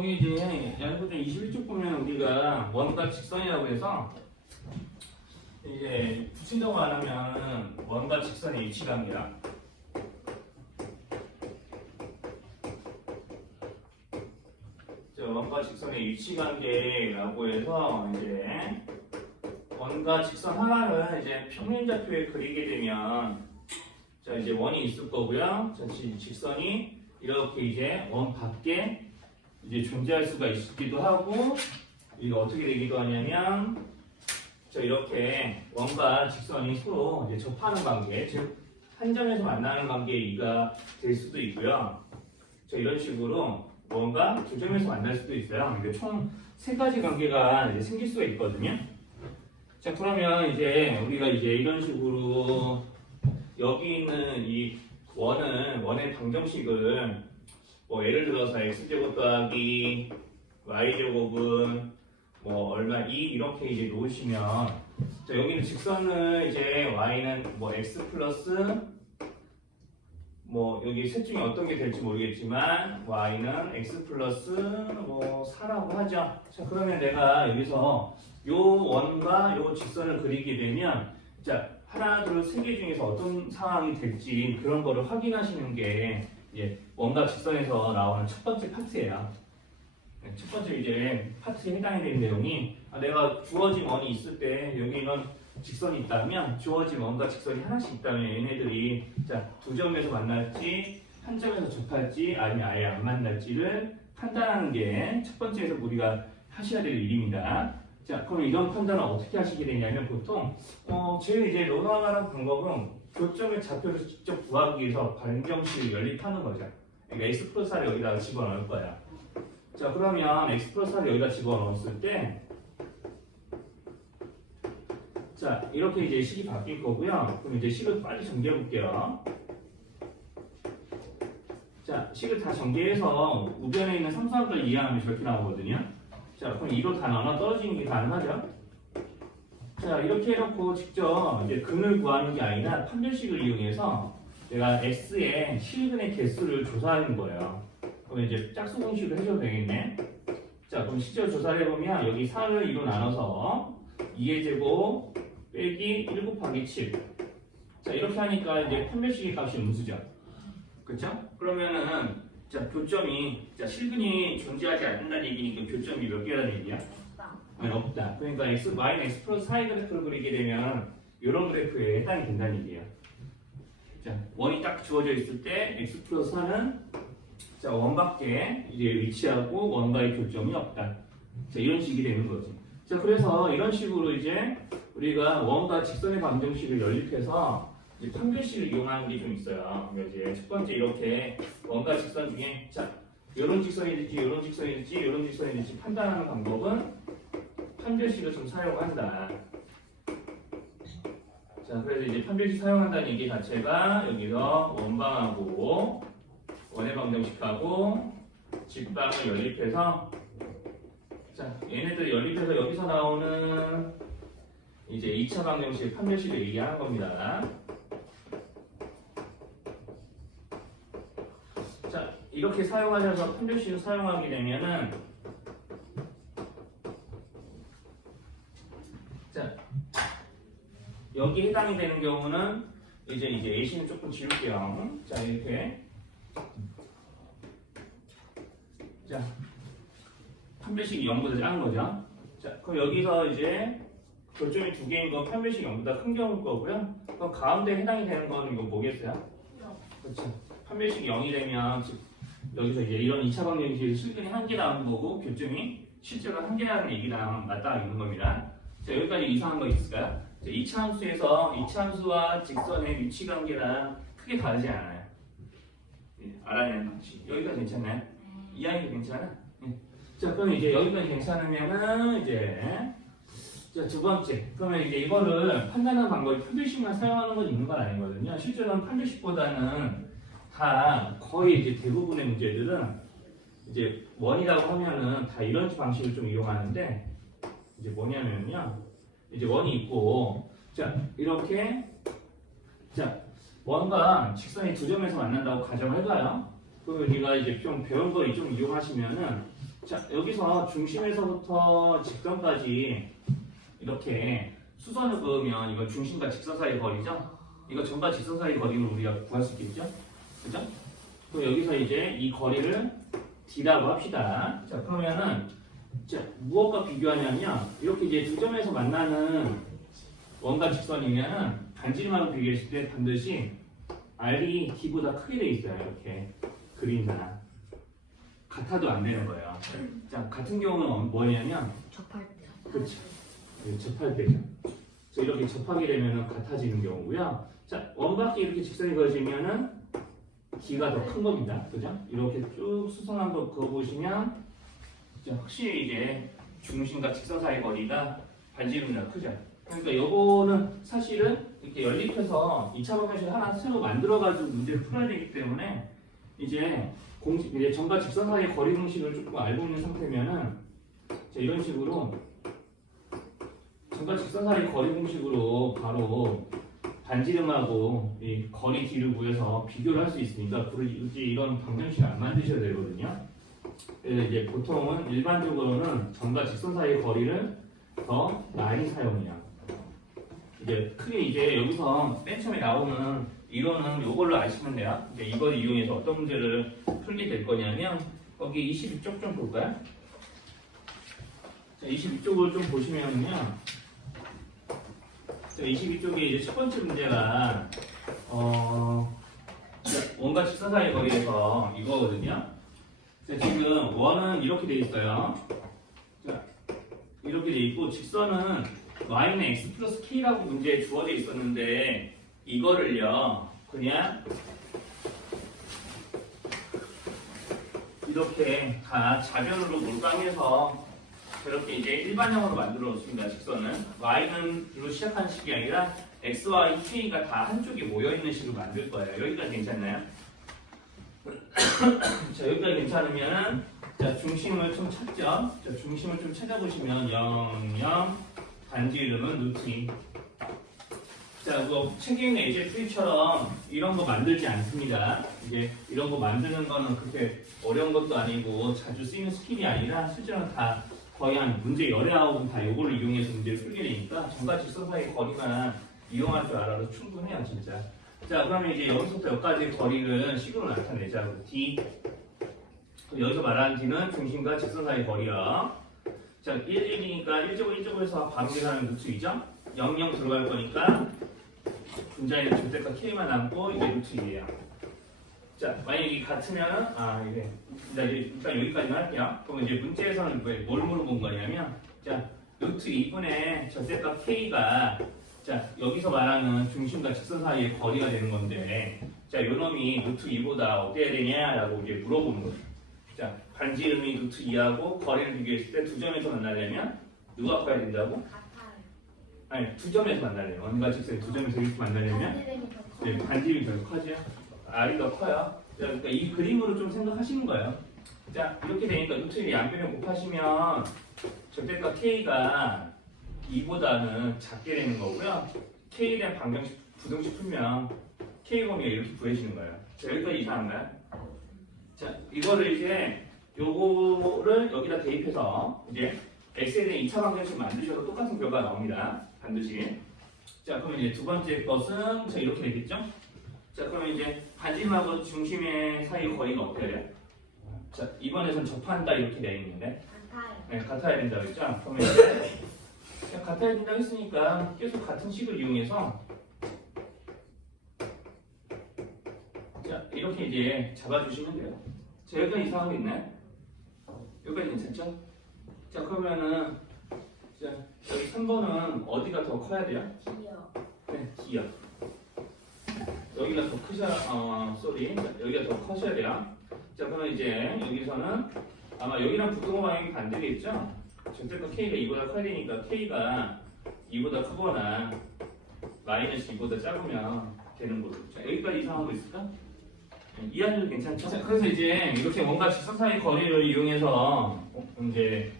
저희 이제 연구중 21쪽 보면 우리가 원과 직선이라고 해서 이제 구체적으로 말하면 원과 직선의 위치관계야. 원과 직선의 위치관계라고 해서 이제 원과 직선 하나를 이제 평면좌표에 그리게 되면 자 이제 원이 있을 거고요. 자 직선이 이렇게 이제 원 밖에 이제 존재할 수가 있기도 하고 이게 어떻게 되기도 하냐면 자 이렇게 원과 직선이 서로 이제 접하는 관계, 즉 한 점에서 만나는 관계가 될 수도 있고요. 자 이런 식으로 원과 두 점에서 만날 수도 있어요. 이게 총 세 가지 관계가 이제 생길 수가 있거든요. 자 그러면 이제 우리가 이제 이런 식으로 여기 있는 이 원의 방정식을 뭐 예를 들어서 x제곱 더하기 y제곱은 뭐 얼마 2 이렇게 이제 놓으시면 자 여기는 직선을 이제 y는 뭐 x 플러스 뭐 여기 셋 중에 어떤 게 될지 모르겠지만 y는 x 플러스 뭐 4라고 하죠. 자 그러면 내가 여기서 요 원과 요 직선을 그리게 되면 자 하나 둘 세 개 중에서 어떤 상황이 될지 그런 거를 확인하시는 게 이제 원과 직선에서 나오는 첫 번째 파트예요. 첫 번째 이제 파트에 해당이 되는 내용이 내가 주어진 원이 있을 때 여기 이런 직선이 있다면 주어진 원과 직선이 하나씩 있다면 얘네들이 자 두 점에서 만날지 한 점에서 접할지 아니면 아예 안 만날지를 판단하는 게 첫 번째에서 우리가 하셔야 될 일입니다. 자 그럼 이런 판단을 어떻게 하시게 되냐면 보통 제일 이제 로나마는 방법은 교점의 좌표를 직접 구하기 위해서 방정식을 연립하는 거죠. 그러니까 x 플러스 4를 여기다가 집어넣을 거야. 자 그러면 x 플러스 4를 여기다 집어넣었을 때 자 이렇게 이제 식이 바뀔 거고요. 그럼 이제 식을 빨리 정리해 볼게요. 자 식을 다 정리해서 우변에 있는 삼수함수를 이해하면 저렇게 나오거든요. 자 그럼 2로 다 나눠 떨어지는 게 가능하죠. 자 이렇게 해놓고 직접 이제 근을 구하는 게 아니라 판별식을 이용해서 내가 x의 실근의 개수를 조사하는 거예요. 그럼 이제 짝수 공식을 해줘도 되겠네. 자 그럼 실제로 조사를 해보면 여기 4를 2로 나눠서 2의 제곱 빼기 1 곱하기 7. 자 이렇게 하니까 이제 판별식의 값이 음수죠. 그쵸? 그러면은 자 교점이 자 실근이 존재하지 않는다는 얘기니까 교점이 몇 개라는 얘기야? 아니 없다. 그러니까 y는 x 플러스 4의 그래프를 그리게 되면 이런 그래프에 해당이 된다는 얘기예요. 자 원이 딱 주어져 있을 때 x 플러스 4는 자 원 밖에 이제 위치하고 원과의 교점이 없다. 자 이런 식이 되는 거지. 자 그래서 이런 식으로 이제 우리가 원과 직선의 방정식을 연립해서 이제 판별식을 이용하는 게 좀 있어요. 그러니까 이제 첫 번째 이렇게 원과 직선 중에 자 이런 직선이 될지 이런 직선이 될지 이런 직선이 될지 판단하는 방법은 판별식을 좀 사용한다. 자 그래서 이제 판별식 사용한다는 얘기 자체가 여기서 원방하고 원의 방정식하고 직방을 연립해서 자 얘네들 연립해서 여기서 나오는 이제 2차 방정식 판별식을 얘기하는 겁니다. 자 이렇게 사용하셔서 판별식을 사용하게 되면은 자 여기 해당이 되는 경우는 이제 A씨는 조금 지울게요. 자 이렇게 자 판별식이 0보다 작은 거죠. 자 그럼 여기서 이제 교점이 두 개인 건 판별식이 0보다 큰 경우일 거고요. 그럼 가운데 해당이 되는 건 이거 뭐겠어요? 그렇죠. 판별식이 0이 되면 즉 여기서 이제 이런 2차 방정식에서 실근이 한 개 나오는 거고 교점이 실제로 한 개라는 얘기랑 맞닿아 있는 겁니다. 자 여기까지 이상한 거 있을까요? 자, 2차 함수에서 2차 함수와 직선의 위치 관계랑 크게 다르지 않아요. 알아내는 방식. 여기까지 괜찮나요? 이해하기 괜찮아? 자 그럼 이제 여기까지 괜찮으면은 이제 자 두 번째 그러면 이제 이거를 판단하는 방법이 판별식만 사용하는 건 있는 건 아니거든요. 실제로는 판별식보다는 다 거의 이제 대부분의 문제들은 이제 원이라고 하면은 다 이런 방식을 좀 이용하는데 이제 뭐냐면요 이제 원이 있고 자 이렇게 자 원과 직선이 두 점에서 만난다고 가정을 해봐요. 그리고 우리가 이제 좀 배운 거 좀 이용하시면은 자, 여기서 중심에서부터 직선까지 이렇게 수선을 그으면 이거 중심과 직선 사이 거리죠? 이거 점과 직선 사이 거리를 우리가 구할 수 있겠죠? 그죠? 그럼 여기서 이제 이 거리를 D라고 합시다. 자, 그러면은 자, 무엇과 비교하냐면 이렇게 이제 두 점에서 만나는 원과 직선이면은 반지름하고 비교했을 때 반드시 R이 D보다 크게 돼 있어요. 이렇게 그림상 같아도 안 되는 거예요. 자, 같은 경우는 뭐냐면 접할 때. 그렇죠. 접할 때죠. 그래서 이렇게 접하게 되면은 같아지는 경우고요. 자, 원밖에 이렇게 직선이 그어지면은 D가 더 큰 겁니다. 그죠? 이렇게 쭉 수선한 거 그어보시면 확실히 이제 중심과 직선 사이 거리가 반지름보다 크죠. 그러니까 요거는 사실은 이렇게 연립해서 2차 방정식 하나 새로 만들어가지고 문제를 풀어야 되기 때문에 이제 이제 점과 직선 사이의 거리 공식을 조금 알고 있는 상태면은 자, 이런 식으로 점과 직선 사이의 거리 공식으로 바로 반지름하고 이 거리 D를 구해서 비교를 할 수 있으니까 굳이 이런 방정식을 안 만드셔야 되거든요. 그래서 이제 보통은 일반적으로는 점과 직선 사이의 거리를 더 많이 사용해요. 이제 크게 이제 여기서 맨 처음에 나오는 이론은 이걸로 아시면 돼요. 이제 이걸 이용해서 어떤 문제를 풀게 될 거냐면 거기 22쪽 좀 볼까요? 자, 22쪽을 좀 보시면요. 자, 22쪽에 이제 첫 번째 문제가 원과 직선 사이의 거리에서 이거거든요. 자, 지금 원은 이렇게 돼 있어요. 자, 이렇게 돼 있고 직선은 y는 x 플러스 k라고 문제에 주어져 있었는데 이거를요 그냥 이렇게 다 자변으로 몰빵해서 저렇게 이제 일반형으로 만들어 놓습니다. 직선은 y는로 시작하는 식이 아니라 x, y, k가 다 한쪽에 모여 있는 식으로 만들 거예요. 여기까지 괜찮나요? 자, 여기까지 괜찮으면은 자, 중심을 좀 찾죠. 자, 중심을 좀 찾아보시면 0, 0 반지름은 루트 2. 자, 뭐 책에 있는 AJF처럼 이런 거 만들지 않습니다. 이제 이런 거 만드는 거는 그렇게 어려운 것도 아니고 자주 쓰이는 스킬이 아니라 실제로는 다 거의 한 문제 열에 아홉은 다 요거를 이용해서 문제를 풀게 되니까 점과 직선 사이의 거리만 이용할 줄 알아도 충분해요, 진짜. 자, 그러면 이제 여기서부터 여기까지의 거리를 식으로 나타내자. D. 여기서 말하는 D는 중심과 직선 사이의 거리야. 자, 1, 1이니까 1제곱 해서 바로 계산하면 루트 2죠? 0, 0 들어갈 거니까 분자에는 절대값 K만 남고 이게 루트 2예요. 자, 만약에 이게 같으면 이게 일단 여기까지만 할게요. 그러면 이제 문제에서는 뭘 물어본 거냐면 자, 루트 2분의 절대값 K가 자, 여기서 말하는 중심과 직선 사이의 거리가 되는 건데 자, 요 놈이 루트 2보다 어때야 되냐라고 이제 물어보는 거죠. 자, 반지름이 루트 2하고 거리를 비교했을 때 두 점에서 만나려면 누가 커야 된다고? 같아요. 아니, 두 점에서 만나려면 원과 직선이 두 점에서 이렇게 만나려면 네, 반지름이 더 커지요. R이 더 커요. 자, 그러니까 이 그림으로 좀 생각하시는 거예요. 자, 이렇게 되니까 루트 2 양변에 곱하시면 절대값 K가 2보다는 작게 되는 거고요. K에 대한 방정식, 부등식 풀면 K 범위가 이렇게 구해지는 거예요. 자, 여기까지 이상한가요? 자, 이거를 이제 요거를 여기다 대입해서 이제 x에 대한 2차 방정식 만드셔도 똑같은 결과가 나옵니다. 반드시. 자, 그러면 이제 두 번째 것은 자, 이렇게 되겠죠? 자, 그러면 이제 반지름하고 중심의 사이 거리가 어떻게 돼요? 자, 이번에선 접한다 이렇게 되어 있는데 같아요. 네, 같아야 된다고 했죠? 그러면 이제 같아야 된다고 했으니까 계속 같은 식을 이용해서 자, 이렇게 이제 잡아주시면 돼요. 자, 여기까지 이상한 거 있나요? 여기까지 괜찮죠? 자, 그러면은 자, 여기 3번은 어디가 더 커야 돼요? 기요. 네, D요. 여기가 더 크셔야, 여기가 더 커셔야 돼요. 자, 그러면 이제 여기서는 아마 여기랑 부등호 방향이 반대겠죠? 절대값 K가 2보다 커야 되니까 K가 2보다 크거나 마이너스 2보다 작으면 되는 거죠. 자, 여기까지 이상한 거 있을까? 이해하셔도 괜찮죠? 자, 그래서 이제 이렇게 원과 직선 사이 거리를 이용해서 이제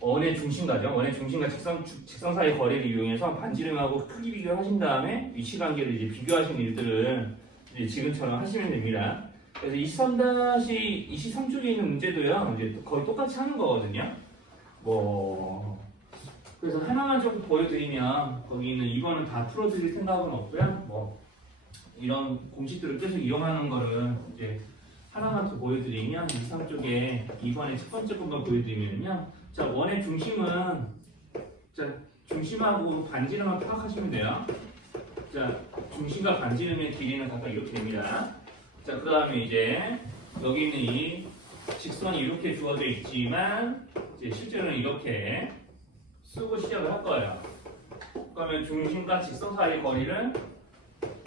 원의 중심가죠. 원의 중심과 직선 사이 거리를 이용해서 반지름하고 크기 비교를 하신 다음에 위치 관계를 이제 비교하신 일들을 이제 지금처럼 하시면 됩니다. 그래서 23-23쪽에 있는 문제도요, 이제 거의 똑같이 하는 거거든요. 뭐, 그래서 하나만 좀 보여드리면, 거기 있는 이거는 다 풀어드릴 생각은 없고요. 뭐, 이런 공식들을 계속 이용하는 거를 이제 하나만 더 보여드리면, 23쪽에 2번의 첫 번째 것만 보여드리면요. 자, 원의 중심은, 자, 중심하고 반지름만 파악하시면 돼요. 자, 중심과 반지름의 길이는 각각 이렇게 됩니다. 자, 그 다음에 이제 여기 있는 이 직선이 이렇게 주어져 있지만 이제 실제로는 이렇게 쓰고 시작을 할 거예요. 그러면 중심과 직선 사이의 거리를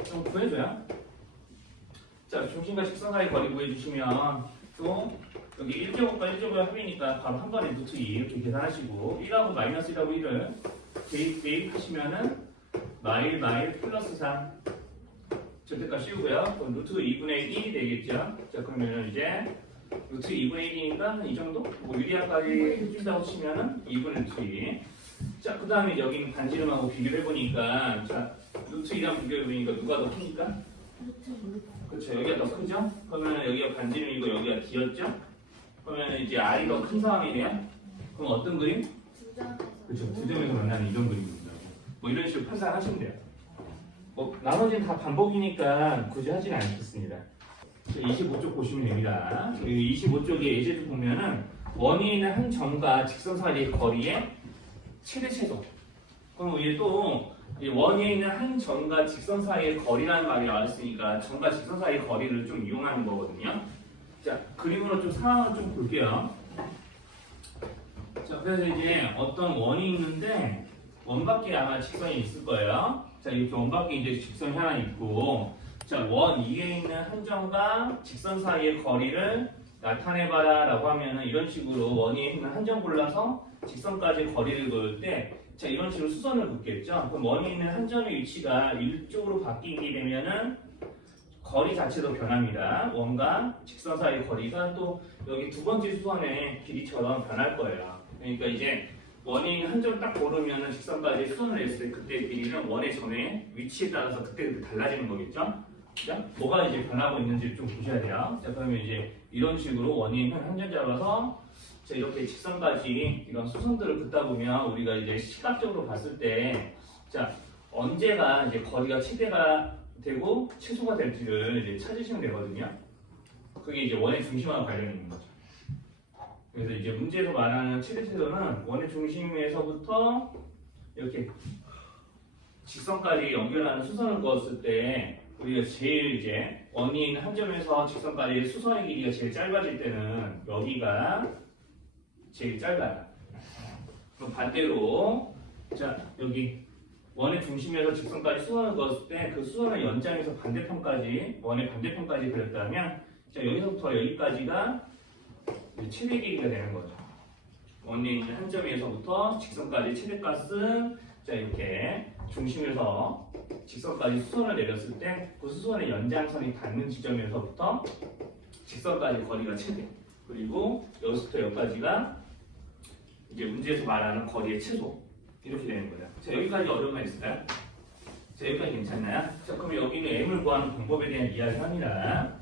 좀 구해줘요. 자, 중심과 직선 사이의 거리 구해주시면 또 여기 1제곱과 1제곱의 합이니까 바로 한 번에 루트 2 이렇게 계산하시고 1하고 마이너스 1하고 1을 대입하시면은 마일 플러스 3 절대값 씌우고요. 그럼 루트 2분의 1이 되겠죠. 자, 그러면 이제 루트 2분의 1이니까 이 정도? 뭐 유리화까지 해준다고 치면은 2분의 루트 2. 자, 그 다음에 여기는 반지름하고 비교를 해보니까, 자, 루트 2랑 비교해보니까 누가 더 크니까? 그렇죠. 여기가 더 크죠? 그러면 여기가 반지름이고 여기가 D였죠? 그러면 이제 R이 더 큰 상황이네요? 그럼 어떤 그림? 그렇죠. 두 점에서 만나는 이런 그림입니다. 뭐 이런 식으로 판단하시면 돼요. 뭐 나머지는 다 반복이니까 굳이 하지는 않겠습니다. 25쪽 보시면 됩니다. 25쪽에 예제를 보면은 원이 있는 한 점과 직선 사이의 거리의 최대 최소. 그럼 이게 또 원이 있는 한 점과 직선 사이의 거리라는 말이 나왔으니까 점과 직선 사이의 거리를 좀 이용하는 거거든요. 자, 그림으로 좀 상황을 좀 볼게요. 자, 그래서 이제 어떤 원이 있는데 원 밖에 아마 직선이 있을 거예요. 자, 이렇게 원 밖에 이제 직선이 하나 있고, 자, 원 위에 있는 한 점과 직선 사이의 거리를 나타내봐라 라고 하면은 이런 식으로 원 위에 있는 한 점 골라서 직선까지 거리를 그을 때, 자, 이런 식으로 수선을 긋겠죠. 그럼 원 위에 있는 한 점의 위치가 이쪽으로 바뀌게 되면은 거리 자체도 변합니다. 원과 직선 사이의 거리가 또 여기 두 번째 수선의 길이처럼 변할 거예요. 그러니까 이제 원이 한 점 딱 고르면 직선까지 수선을 했을 때 그때 길이는 원의 점의 위치에 따라서 그때 달라지는 거겠죠? 자, 뭐가 이제 변하고 있는지 좀 보셔야 돼요. 자, 그러면 이제 이런 식으로 원이 한 점 잡아서 자, 이렇게 직선까지 이런 수선들을 긋다 보면 우리가 이제 시각적으로 봤을 때 자, 언제가 이제 거리가 최대가 되고 최소가 될지를 이제 찾으시면 되거든요. 그게 이제 원의 중심하고 관련이 있는 거죠. 그래서 이제 문제에서 말하는 최대 최소는 원의 중심에서부터 이렇게 직선까지 연결하는 수선을 그었을 때 우리가 제일 이제 원이 있는 한 점에서 직선까지 수선의 길이가 제일 짧아질 때는 여기가 제일 짧아요. 그럼 반대로 자, 여기 원의 중심에서 직선까지 수선을 그었을 때 그 수선의 연장에서 반대편까지 원의 반대편까지 그렸다면 자, 여기서부터 여기까지가 최대 길이가 되는 거죠. 원에 있는 한 점에서부터 직선까지 최대값은 자, 이렇게 중심에서 직선까지 수선을 내렸을 때 그 수선의 연장선이 닿는 지점에서부터 직선까지 거리가 최대. 그리고 여기서부터 여기까지가 이제 문제에서 말하는 거리의 최소. 이렇게 되는 거죠. 자, 여기까지 어려운 말 있을까요? 자, 여기까지 괜찮나요? 자, 그럼 여기는 m을 구하는 방법에 대한 이야기를 합니다.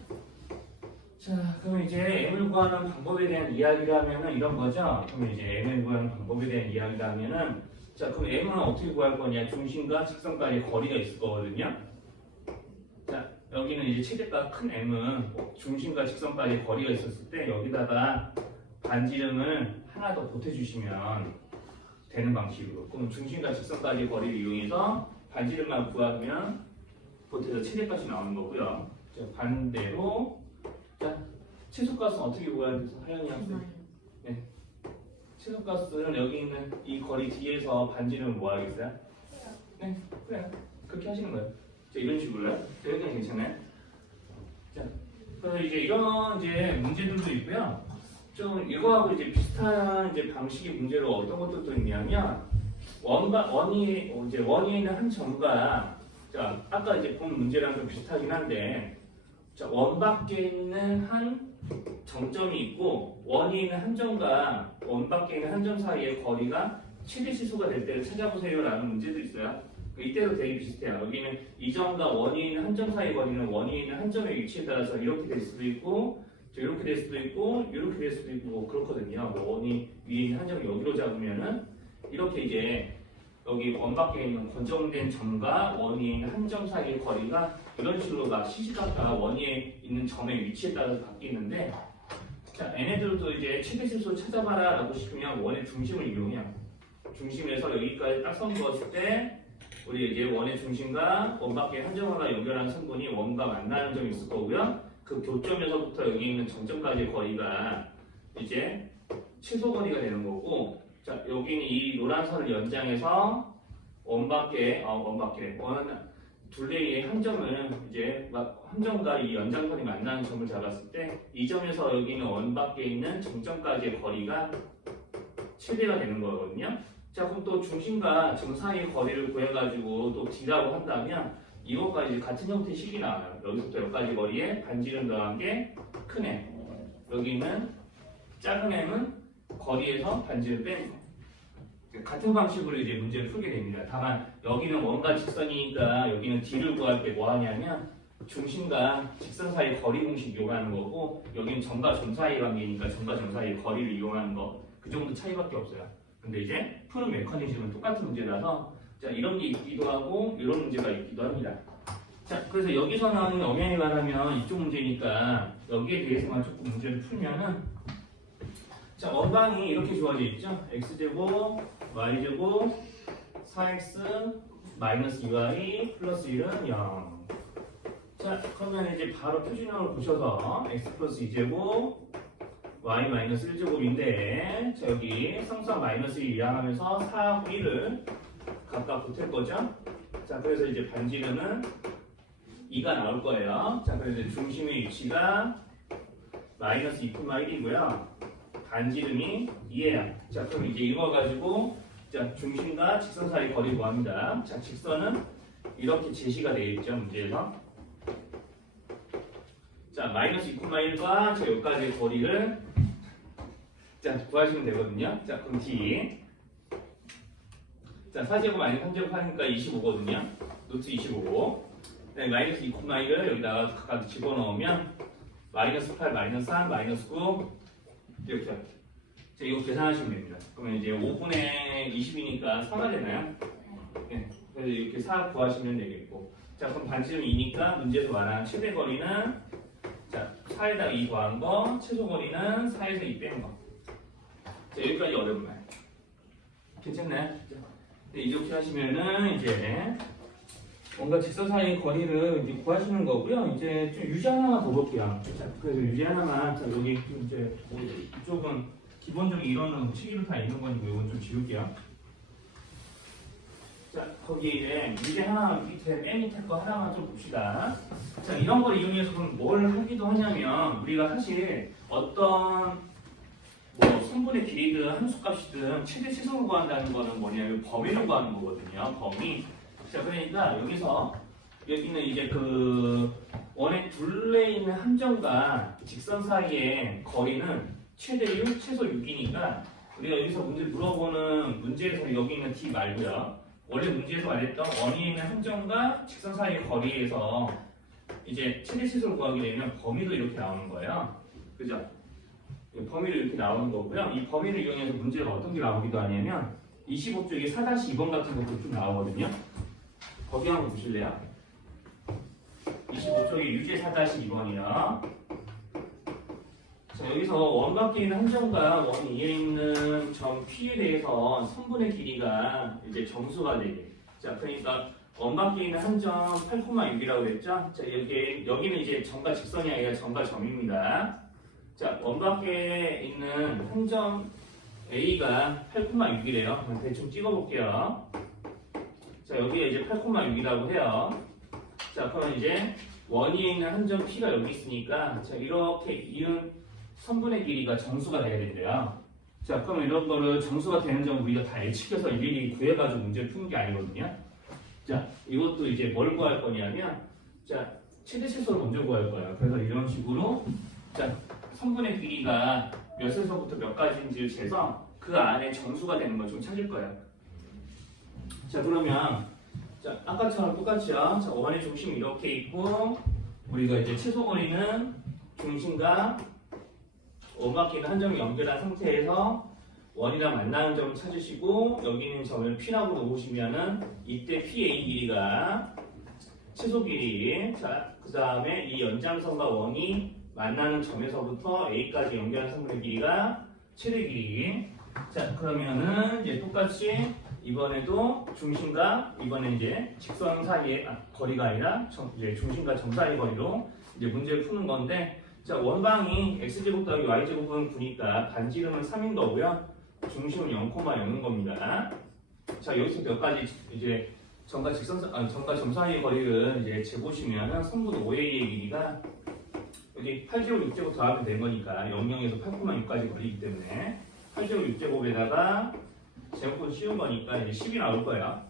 자, 그럼 이제 m을 구하는 방법에 대한 이야기를 하면은 이런 거죠. 그럼 이제 m을 구하는 방법에 대한 이야기를 하면은 자, 그럼 m은 어떻게 구할 거냐? 중심과 직선까지 거리가 있을 거거든요. 자, 여기는 이제 최대가 큰 m은 중심과 직선까지 거리가 있었을 때 여기다가 반지름을 하나 더 보태주시면 되는 방식으로. 그럼 중심과 직선까지 거리를 이용해서 반지름만 구하면 보태서 최대값이 나오는 거고요. 자, 반대로 자, 최소값은 어떻게 구해야 돼서 하연이 학생? 네. 최소값은 여기 있는 이 거리 뒤에서 반지름을 뭐 하겠어요? 네, 그래요. 그렇게 하시는 거예요. 자, 이런 식으로요. 여기까지 괜찮아요? 자, 그래서 이제 이런 이제 문제들도 있고요. 좀 이거하고 이제 비슷한 이제 방식의 문제로 어떤 것들도 있냐면 원이 있는 한 점과 자, 아까 이제 본 문제랑 좀 비슷하긴 한데 자, 원 밖에 있는 한 정점이 있고 원이 있는 한 점과 원 밖에 있는 한 점 사이의 거리가 최대 시소가 될 때를 찾아보세요라는 문제도 있어요. 이때도 되게 비슷해요. 여기는 이 점과 원위에 있는 한 점 사이 거리는 원위에 있는 한 점의 위치에 따라서 이렇게 될 수도 있고 이렇게 될 수도 있고 이렇게 될 수도 있고 뭐 그렇거든요. 뭐 원이 위에 있는 한 점을 여기로 잡으면은 이렇게 이제 여기 원 밖에 있는 고정된 점과 원위에 있는 한 점 사이의 거리가 이런 식으로 막 시시각각 원위에 있는 점의 위치에 따라서 바뀌는데 자 얘네들도 이제 최대 실수 찾아봐라 라고 싶으면 원의 중심을 이용해요. 중심에서 여기까지 딱 선 그었을 때 우리 이제 원의 중심과 원 밖의 한 점과 연결하는 선분이 원과 만나는 점이 있을 거고요. 그 교점에서부터 여기 있는 정점까지의 거리가 이제 최소 거리가 되는 거고, 자 여기는 이 노란 선을 연장해서 원 둘레의 한 점을 이제 한 점과 이 연장선이 만나는 점을 잡았을 때 이 점에서 여기는 원 밖에 있는 정점까지의 거리가 최대가 되는 거거든요. 자 그럼 또 중심과 점 사이의 거리를 구해가지고 또 D라고 한다면 이것까지 같은 형태의 식이 나와요. 여기서부터 여기까지 거리에 반지름 더한 게 큰 M, 여기는 작은 M은 거리에서 반지름 빼는 거. 같은 방식으로 이제 문제를 풀게 됩니다. 다만 여기는 원과 직선이니까 여기는 D를 구할 때 뭐 하냐면 중심과 직선 사이의 거리 공식 이용하는 거고 여기는 점과 점 사이의 관계니까 점과 점 사이의 거리를 이용하는 거. 그 정도 차이밖에 없어요. 근데 이제 푸는 메커니즘은 똑같은 문제라서 자 이런 게 있기도 하고 이런 문제가 있기도 합니다. 자 그래서 여기서 나오는 엄연히 말하면 이쪽 문제니까 여기에 대해서만 조금 문제를 풀면은 자 원방이 이렇게 주어져 있죠. x제곱 y제곱 4x 마이너스 2y 플러스 1은 0. 자 그러면 이제 바로 표준형을 보셔서 x 플러스 2제곱 y 마이너스 1제곱인데 자 여기 상수항 마이너스 2 이항하면서 4하고 1을 각각 붙을 거죠. 자 그래서 이제 반지름은 2가 나올 거예요. 자 그래서 이제 중심의 위치가 마이너스 2,1이고요. 반지름이 2예요. 자 그럼 이제 이거 가지고 자 중심과 직선 사이 거리 구합니다. 자 직선은 이렇게 제시가 되어 있죠 문제에서. 자 마이너스 2,1과 자 여기까지의 거리를 자 구하시면 되거든요. 자 그럼 D 자 4제곱 마이너스 3제곱 하니까 25거든요. 루트 25. 네, 마이너스 2,1을 여기다가 각각 집어넣으면 마이너스 8, 마이너스 3, 마이너스 9 이렇게. 자 이거 계산하시면 됩니다. 그러면 이제 5분의 20이니까 4가 되나요? 네, 그래서 이렇게 4 구하시면 되겠고. 자 그럼 반지름 2니까 문제에서 말하는 최대 거리는 자 4에다가 2 더한 거, 최소 거리는 4에서 2 빼는 거. 자 여기까지 어려운 말. 괜찮나요? 네, 이렇게 하시면은 이제 뭔가 직선 사이의 거리를 이제 구하시는 거고요. 이제 좀 유제 하나만 더 볼게요. 자, 그래서 유제 하나만. 자, 여기 이제 이쪽은 기본적인 이론은 책으로 다 있는 거니까 이건 좀 지울게요. 자, 거기 이제 유제 하나 밑에 맨 밑에 거 하나만 좀 봅시다. 자, 이런 걸 이용해서 그럼 뭘 하기도 하냐면 우리가 사실 어떤 뭐 성분의 길이든 함수값이든 최대 최소를 구한다는 거는 뭐냐면 범위를 구하는 거거든요. 범위. 자 그러니까 여기는 이제 그 원의 둘레에 있는 함정과 직선 사이의 거리는 최대 6, 최소 6이니까 우리가 여기서 문제 물어보는 문제에서 여기 있는 D 말고요. 원래 문제에서 말했던 원위에 있는 함정과 직선 사이의 거리에서 이제 최대 최소를 구하게 되면 범위도 이렇게 나오는 거예요. 그죠? 범위를 이렇게 나오는 거고요. 이 범위를 이용해서 문제가 어떤 게 나오기도 하냐면 25쪽에 4-2번 같은 것도 좀 나오거든요. 거기 한번 보실래요? 25쪽에 유제 4-2번이요. 자, 여기서 원 밖에 있는 한 점과 원 위에 있는 점 P에 대해서 선분의 길이가 이제 정수가 되게. 자, 그러니까 원 밖에 있는 한 점 8,6이라고 했죠? 자, 여기는 이제 점과 직선이 아니라 점과 점입니다. 자, 원 밖에 있는 한 점 A가 8,6이래요. 대충 찍어볼게요. 자, 여기에 이제 8,6이라고 해요. 자, 그럼 이제 원위에 있는 한 점 P가 여기 있으니까 자, 이렇게 이은 선분의 길이가 정수가 돼야 된대요. 자, 그럼 이런 거를 정수가 되는 점 우리가 다 예측해서 일일이 구해가지고 문제를 푸는 게 아니거든요. 자, 이것도 이제 뭘 구할 거냐면 자, 최대 최소를 먼저 구할 거예요. 그래서 이런 식으로 자, 선분의 길이가 몇에서부터 몇 가지인지를 재서 그 안에 정수가 되는 걸 좀 찾을 거예요. 자 그러면 자, 아까처럼 똑같이요. 자, 원의 중심 이렇게 있고 우리가 이제 최소 거리는 중심과 원바퀴는 한 점을 연결한 상태에서 원이랑 만나는 점을 찾으시고 여기 있는 점을 P라고 놓으시면은 이때 PA 길이가 최소 길이. 자, 그 다음에 이 연장선과 원이 만나는 점에서부터 A까지 연결한 선분의 길이가 최대 길이. 자, 그러면은 이제 똑같이 이번에도 중심과 이번에 이제 직선 사이의 거리가 아니라 이제 중심과 점 사이의 거리로 이제 문제를 푸는 건데, 자, 원방이 x제곱 더하기 y제곱은 9니까 반지름은 3인 거고요. 중심은 0,0인 겁니다. 자, 여기서 몇 가지 이제 점과 점과 점 사이의 거리를 이제 재보시면은 선분 5a의 길이가 여기 8제곱 6제곱 더하면 된 거니까 00에서 8,6까지 거리기 때문에 8제곱 6제곱에다가 제곱은 쉬운 거니까 이제 10이 나올 거예요.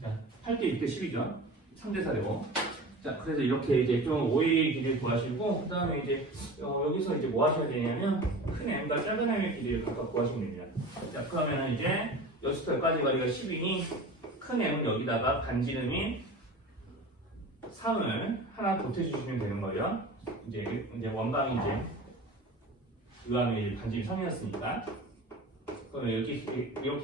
자, 8대 6대 10이죠. 3대 4되고. 자, 그래서 이렇게 이제 좀 5a의 길이를 구하시고, 그 다음에 이제 여기서 이제 뭐 하셔야 되냐면 큰 m과 작은 m의 길이를 각각 구하시면 됩니다. 자, 그러면은 이제 여기서 여기까지 거리가 10이니 큰 m은 여기다가 반지름이 3을 하나 보태주시면 되는 거예요. 이제 원방이 이제 의함의 반지름이 3이었으니까. 그러면 이렇게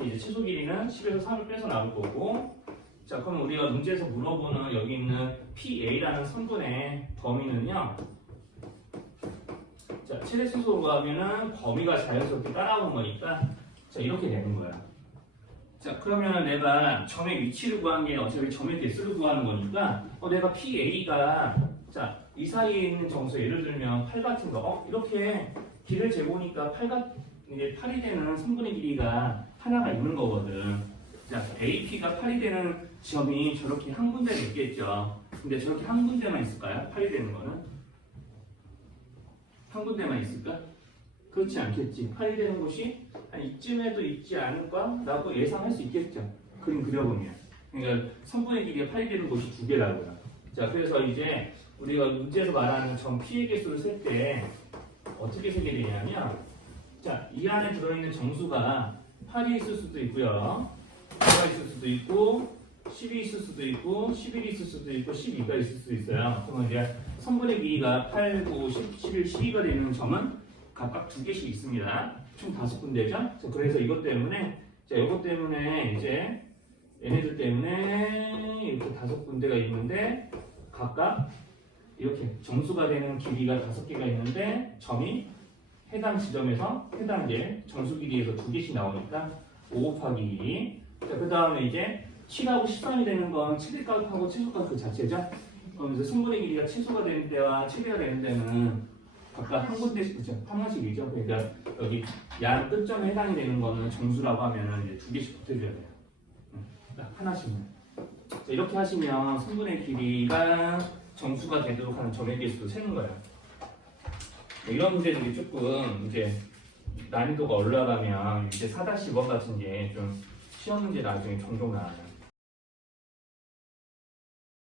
이제 최소 길이는 10에서 3을 빼서 나올 거고, 자, 그럼 우리가 문제에서 물어보는 여기 있는 PA라는 선분의 범위는요. 자, 최대 최소로 하면은 범위가 자연스럽게 따라오는 거니까, 자, 이렇게 되는 거야. 자, 그러면 내가 점의 위치를 구한 게 어차피 점의 개수를 구하는 거니까, 내가 PA가, 자, 이 사이에 있는 점수 예를 들면 8 같은 거, 이렇게 길을 재보니까 8이 되는 선분의 길이가 하나가 있는 거거든. 자, AP가 8이 되는 점이 저렇게 한 군데는 있겠죠. 근데 저렇게 한 군데만 있을까요? 8이 되는 거는? 한 군데만 있을까? 그렇지 않겠지. 8이 되는 곳이 한 이쯤에도 있지 않을까? 라고 예상할 수 있겠죠. 그림 그려보면. 그러니까 선분의 길이가 8이 되는 곳이 두 개라고요. 자, 그래서 이제 우리가 문제에서 말하는 점 P의 개수를 셀 때 어떻게 세게 되냐면, 자, 이 안에 들어있는 정수가 8이 있을 수도 있고요. 9가 있을 수도 있고, 10이 있을 수도 있고, 11이 있을 수도 있고, 12가 있을 수도 있어요. 그러면 이제 선분의 길이가 8, 9, 10, 11, 12가 되는 점은 각각 두 개씩 있습니다. 총 5군데죠. 자, 그래서 이것 때문에, 자, 이것 때문에 이제 얘네들 때문에 이렇게 5군데가 있는데 각각 이렇게 정수가 되는 길이가 5개가 있는데 점이 해당 지점에서 해당 이제 정수 길이에서 2개씩 나오니까 5 곱하기 2. 자, 그 다음에 이제 7하고 13이 되는 건 최대값하고 최소값 그 자체죠. 그럼 이제 선분의 길이가 최소가 되는 때와 최대가 되는 때는 각각 한 군데씩, 그죠? 하나씩이죠. 그러니까 여기 양 끝점에 해당이 되는 거는 정수라고 하면은 이제 2개씩 붙여줘야 돼요. 딱 하나씩만. 자, 이렇게 하시면 선분의 길이가 정수가 되도록 하는 점의 개수도 세는 거예요. 이런 문제들이 조금 이제 난이도가 올라가면 이제 4-1 같은 게 좀 시험 문제 나중에 종종 나와요.